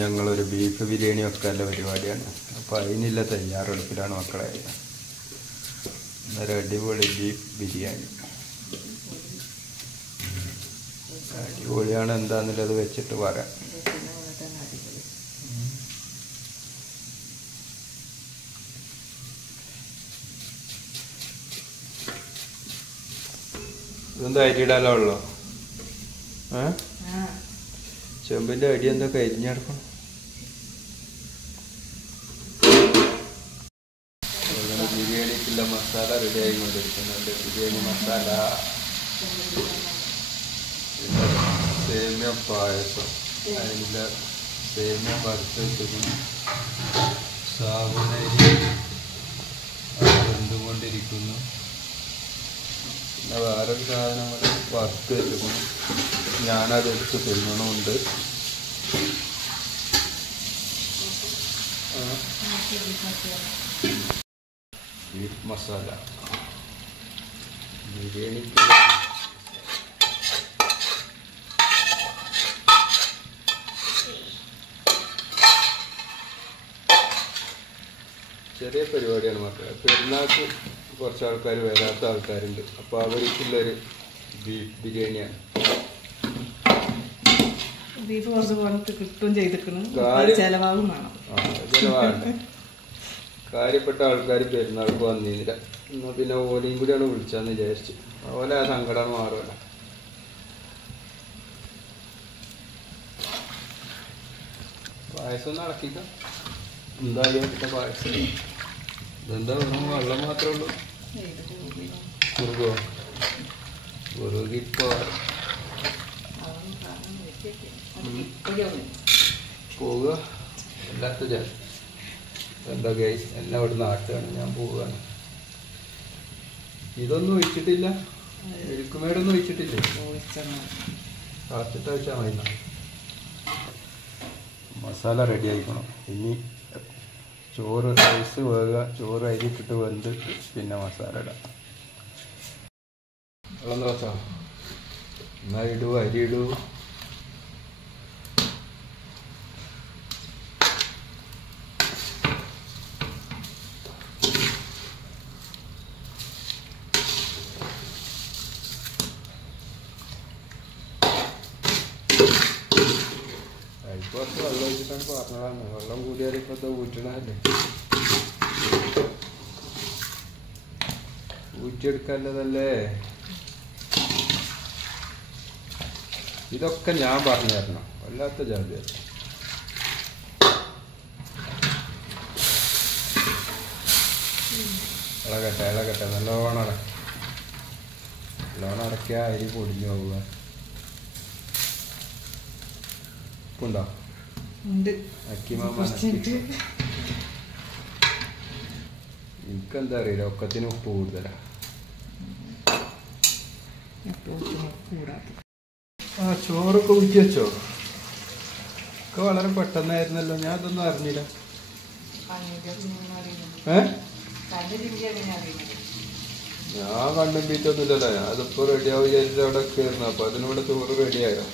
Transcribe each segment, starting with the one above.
ഞങ്ങളൊരു ബീഫ് ബിരിയാണി വെക്കാനുള്ള പരിപാടിയാണ്. അപ്പോൾ അതിനുള്ള തയ്യാറെടുപ്പിലാണ് മക്കളെ. ഒരു അടിപൊളി ബീഫ് ബിരിയാണി. അടിപൊളിയാണ് എന്താണെന്നുള്ളത് വെച്ചിട്ട് പറയാം. ഇതെന്താ അരിയിടാലോ ഉള്ളോ? ചെമ്പിൻ്റെ അടി എന്താ കരിഞ്ഞെടുക്കണം. അങ്ങനെ ബിരിയാണിക്കുള്ള മസാല റെഡി ആയിക്കൊണ്ടിരിക്കുന്നുണ്ട്. ബിരിയാണി മസാല, സേമിയ പായസം, അതിൻ്റെ സേമിയ വറുത്തതും സാബുനരി വെന്തുകൊണ്ടിരിക്കുന്നു. പിന്നെ വേറൊരു സാധനം കൂടെ വറുത്ത് വെച്ചിരിക്കണം. ഞാനതെടുത്ത് തിന്നണമുണ്ട്. ബീഫ് മസാല ബിരിയാണിക്ക് ചെറിയ പരിപാടിയാണ് മക്കളെ. പെരുന്നാൾക്ക് കുറച്ച് ആൾക്കാർ വരാത്ത ആൾക്കാരുണ്ട്. അപ്പോൾ അവർക്കുള്ളൊരു ബീഫ് ബിരിയാണിയാണ്. ബീഫ് കുറച്ച് പുറത്ത് കിട്ടുകയും ചെയ്തിരിക്കണം. ചെലവാകും. കാര്യപ്പെട്ട ആൾക്കാർ പെരുന്നാൾക്ക് വന്നില്ല. എന്നാൽ പിന്നെ ഓലയും കൂടിയാണ് വിളിച്ചാന്ന് വിചാരിച്ചു. ഓല ആ സങ്കടം മാറുമല്ലോ. പായസം ഒന്ന് അടക്കിക്കാം. എന്തായാലും പായസം ഇതെന്താ വെള്ളം മാത്രമേ ഉള്ളൂ. കുറുകോ കുറുകിപ്പോ പോവുക എല്ലാത്ത ജാതി. എന്താ ഗൈസ്, എന്നെ അവിടെ നാട്ടുകയാണ്. ഞാൻ പോവുകയാണ്. ഇതൊന്നും ഒഴിച്ചിട്ടില്ല. എഴുക്കുമേടൊന്നും ഒഴിച്ചിട്ടില്ലേ? കളച്ചിട്ട് വെച്ചാൽ മതി. മസാല റെഡി ആയിക്കണം. ഇനി ചോറ് റൈസ് വേകുക. ചോറ് അരിയിട്ടിട്ട് വെന്ത് പിന്നെ മസാല ഇടാം. വെള്ളം തിളച്ചോ? എന്നാ ഇടൂ, അരി ഇടൂ. കുറച്ച് വെള്ളം ഒഴിച്ചിട്ടാണ് പറഞ്ഞതാണ്. വെള്ളം കൂടിയാൽ ഇപ്പോഴത്തെ ഊറ്റണല്ലേ, ഊറ്റിയെടുക്കാനല്ലേ. ഇതൊക്കെ ഞാൻ പറഞ്ഞു തരണം. വല്ലാത്ത ജാതിയല്ല. ഇളകട്ടെ നല്ലോണം അടയ്ക്കുക. അരി പൊടിഞ്ഞു പോവുക. ഉണ്ടോ? എനിക്കെന്താ അറിയില്ല, ഒക്കത്തിന് ഉപ്പ് കൂടുതലാ. ആ ചോറൊക്കെ ഊറ്റി വെച്ചോ? ഒക്കെ വളരെ പെട്ടെന്നായിരുന്നല്ലോ. ഞാൻ അതൊന്നും അറിഞ്ഞില്ല. ഞാൻ കണ്ടും ബീറ്റൊന്നുമില്ലല്ലോ. ഞാൻ അതിപ്പോൾ റെഡിയാവും വിചാരിച്ചിട്ട് അവിടെ കയറുന്നു. അപ്പോൾ അതിനൂടെ ചോറ് റെഡിയായോ?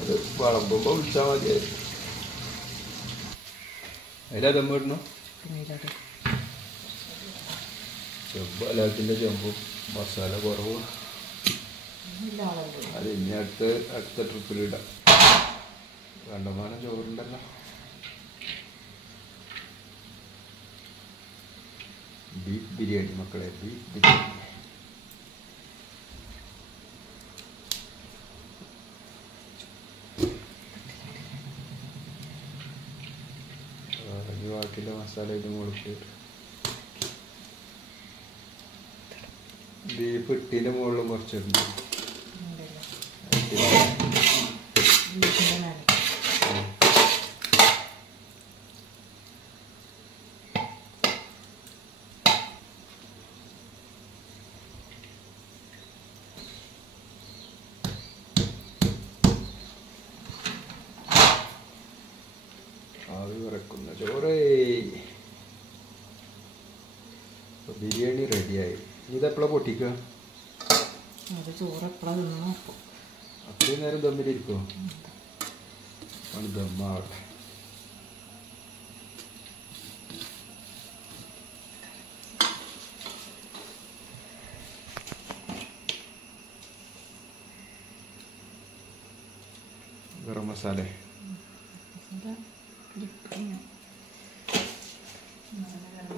അത് വിളമ്പുമ്പോൾ വിളിച്ചാൽ മതിയായിരുന്നു. അതിലതം വിടണോ? ചെമ്പ് എല്ലാത്തിൻ്റെ ചെമ്പും മസാല കുറവും. അത് ഇനി അടുത്ത ട്രിപ്പിലിടാം. കണ്ടമാനം ചോറുണ്ടല്ലോ. ബീഫ് ബിരിയാണി മക്കളെ, ബീഫ് ബിരിയാണി. ബാക്കിയുള്ള മസാല ഇത് മുകളിൽ ബീഫ് ഇട്ടിൻ്റെ മുകളിലും കുറച്ചിട്ടുണ്ട്. ആവി വിറക്കുന്ന ചോറേ. ബിരിയാണി റെഡിയായി. ഇതെപ്പോഴാണ് പൊട്ടിക്കുക? ചോറ് എപ്പോഴാണ് തിന്നണം? അത്രയും നേരം തമ്മിലിരിക്കുമോ? ദമ്മാവട്ടെ. ഗരം മസാല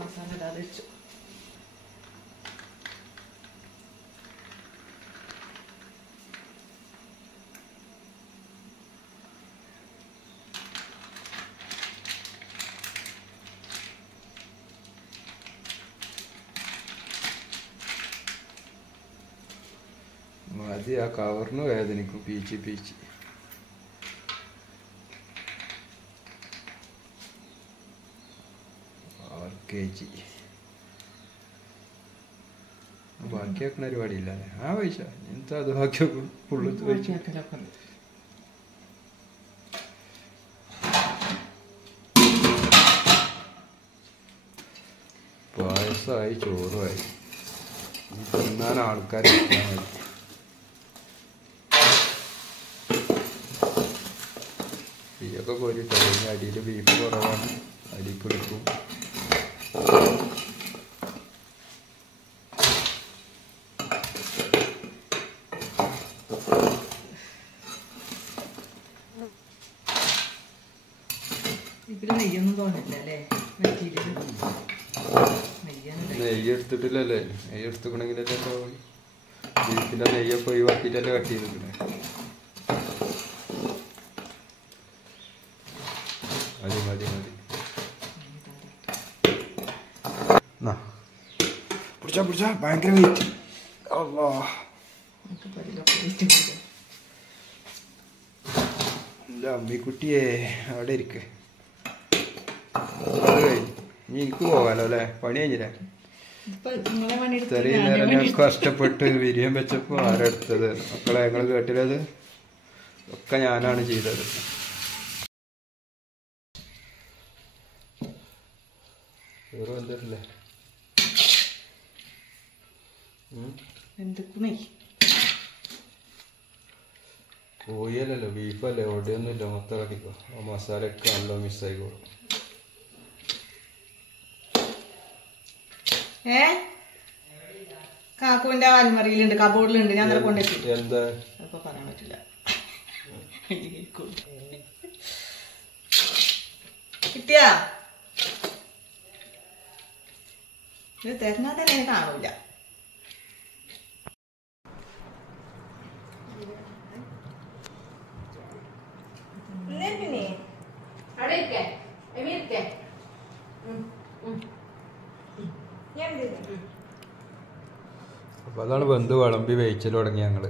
മസാല ഇടാതെ വെച്ചു. മതി, ആ കവറിന് വേദനിക്കും പീച്ച് പീച്ച്. kg ബാക്കിയാക്കുന്ന പരിപാടിയില്ല. ആ പൈസ എന്താ അത് ബാക്കി ഫുള്ള് പായസമായി ചോറുമായി തിന്നാൻ ആൾക്കാർ തീയൊക്കെ കോരിട്ടോ. അടിയിൽ ബീഫ് കുറവാണ്, അടി പിടിക്കും. നെയ്യൊന്നും തോന്നില്ല അല്ലേ? നെയ്യ് എടുത്തിട്ടില്ലല്ലേ? നെയ്യ് എടുത്തുക്കണെങ്കിലല്ലേ ബീഫിന്റെ നെയ്യൊക്കെ ഒഴിവാക്കിയിട്ടല്ലേ കട്ട് ചെയ്തിട്ടുണ്ടേ. മതി മതി മതി. പിടിച്ചാ പിടിച്ചാ ഭയങ്കര വെയിറ്റ്. എൻ്റെ അമ്മിക്കുട്ടിയെ അവിടെ ഇരിക്ക്. അത് കഴിഞ്ഞു. ഇനി എനിക്ക് പോകാലോ അല്ലേ? പണി കഴിഞ്ഞില്ലേ? ഇത്രയും നേരം ഞാൻ കഷ്ടപ്പെട്ട് ബിരിയാണി വെച്ചപ്പോൾ ആരെടുത്തത്? മക്കളെ ഞങ്ങൾ കേട്ടില്ലത് ഒക്കെ ഞാനാണ് ചെയ്തത്. വേറെ വന്നിട്ടില്ലേ? കോഴിയല്ലല്ലോ, ബീഫല്ലേ, ഓടിയൊന്നുമില്ല. മൊത്തം കടിക്കോ. ആ മസാലയൊക്കെ നല്ല മിസ്സായിക്കോളും. കാക്കുവിന്റെ അൽമറിയിലുണ്ട്, കബോർഡിലുണ്ട്. ഞാൻ കൊണ്ടെത്തി. എന്താ അപ്പൊ പറയാൻ പറ്റില്ല. കിട്ടിയാ ഇത് തരുന്നാ തന്നെ കാണൂല. അപ്പൊ അതാണ് ബന്ധു വിളമ്പി വേയിച്ചൽ തുടങ്ങി ഞങ്ങള്.